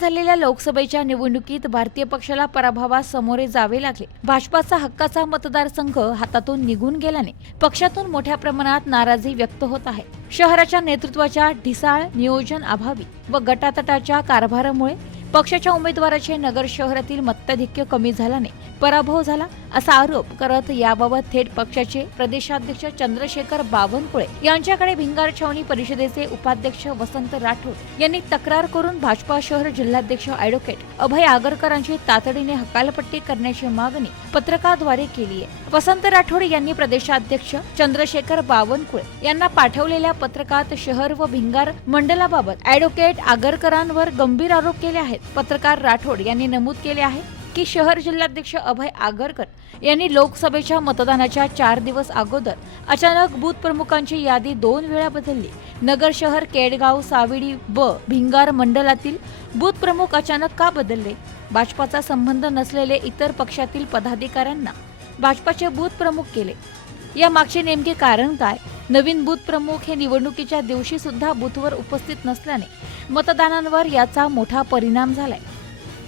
झालेल्या लोकसभेच्या निवडणुकीत भारतीय पक्षाला पराभवास सामोरे जावे लागले. भाजपाचा हक्काचा मतदारसंघ हातातून निघून गेल्याने पक्षातून मोठ्या प्रमाणात नाराजी व्यक्त होत आहे. शहराच्या नेतृत्वाच्या ढिसाळ नियोजन अभावी व गटातटाच्या कारभारामुळे पक्षाच्या उमेदवाराचे नगर शहरातील मताधिक्य कमी झाल्याने पराभव झाला असा आरोप करत याबाबत थेट पक्षाचे प्रदेशाध्यक्ष चंद्रशेखर बावनकुळे यांच्याकडे भिंगार छावणी परिषदेचे उपाध्यक्ष वसंत राठोड यांनी तक्रार करून भाजपा शहर जिल्हाध्यक्ष अॅडव्होकेट अभय आगरकरांची तातडीने हकालपट्टी करण्याची मागणी पत्रकाद्वारे केली आहे. वसंत राठोड यांनी प्रदेशाध्यक्ष चंद्रशेखर बावनकुळे यांना पाठवलेल्या पत्रकात शहर व भिंगार मंडलाबाबत अॅडव्होकेट आगरकरांवर गंभीर आरोप केले आहेत. पत्रकार राठोड यांनी नमूद केले आहे की शहर जिल्हाध्यक्ष अभय आगरकर यांनी लोकसभेच्या मतदानाच्या चार दिवस अगोदर अचानक बूथ प्रमुखांची यादी दोन वेळा बदलली. नगर शहर केडगाव साविडी ब भिंगार मंडलातील बूथ प्रमुख अचानक का बदलले? भाजपाचा संबंध नसलेले इतर पक्षातील पदाधिकाऱ्यांना भाजपाचे बूथ प्रमुख केले. या मागचे नेमके कारण काय? नवीन बूथ प्रमुख हे निवडणुकीच्या दिवशी सुद्धा बूथवर उपस्थित नसल्याने मतदानांवर याचा मोठा परिणाम झालाय.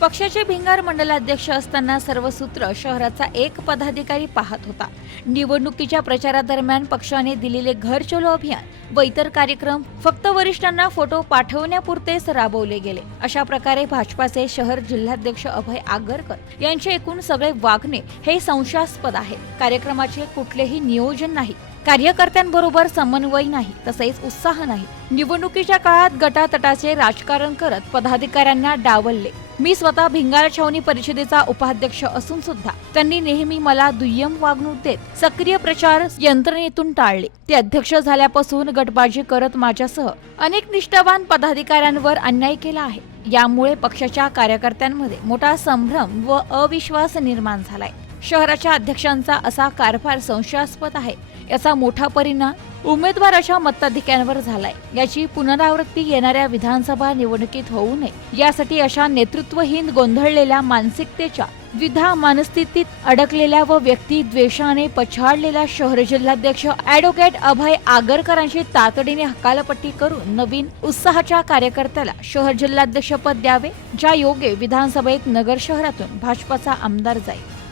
पक्षाचे भिंगार मंडलाध्यक्ष असताना सर्व सूत्र शहराचा एक पदाधिकारी पाहत होता. निवडणुकीच्या प्रचारादरम्यान पक्षाने दिलेले घर चलो अभियान व इतर कार्यक्रम फक्त वरिष्ठांना फोटो पाठवण्यापुरतेच राबवले गेले. अशा प्रकारे भाजपाचे शहर जिल्हाध्यक्ष अभय आगरकर यांचे एकूण सगळे वागणे हे संशयास्पद आहे. कार्यक्रमाचे कुठलेही नियोजन नाही. कार्यकर्त्यांबरोबर समन्वय नाही तसेच उत्साह नाही. निवडणुकीच्या काळात गटातटाचे राजकारण करत पदाधिकाऱ्यांना डावलले. मी स्वतः भिंगार छावणी परिषदेचा उपाध्यक्ष असून सुद्धा त्यांनी नेहमी मला दुय्यम वागणूक देत सक्रिय प्रचार यंत्रणेतून टाळले. ते अध्यक्ष झाल्यापासून गटबाजी करत माझ्यासह अनेक निष्ठावान पदाधिकाऱ्यांवर अन्याय केला आहे. यामुळे पक्षाच्या कार्यकर्त्यांमध्ये मोठा संभ्रम व अविश्वास निर्माण झालाय. शहराच्या अध्यक्षांचा असा कारभार संशयास्पद आहे. याचा मोठा परिणाम उमेदवाराच्या मताधिक्यांवर झालाय. याची पुनरावृत्ती येणाऱ्या विधानसभा निवडणुकीत होऊ नये. यासाठी अशा नेतृत्वहीन गोंधळलेल्या मानसिकतेच्या द्विधा मानस्थितीत अडकलेल्या व व्यक्ती द्वेषाने पछाडलेल्या शहर जिल्हाध्यक्ष ॲडव्होकेट अभय आगरकरांची तातडीने हकालपट्टी करून नवीन उत्साहाच्या कार्यकर्त्याला शहर जिल्हाध्यक्षपद द्यावे ज्या योगे विधानसभेत नगर शहरातून भाजपाचा आमदार जाईल.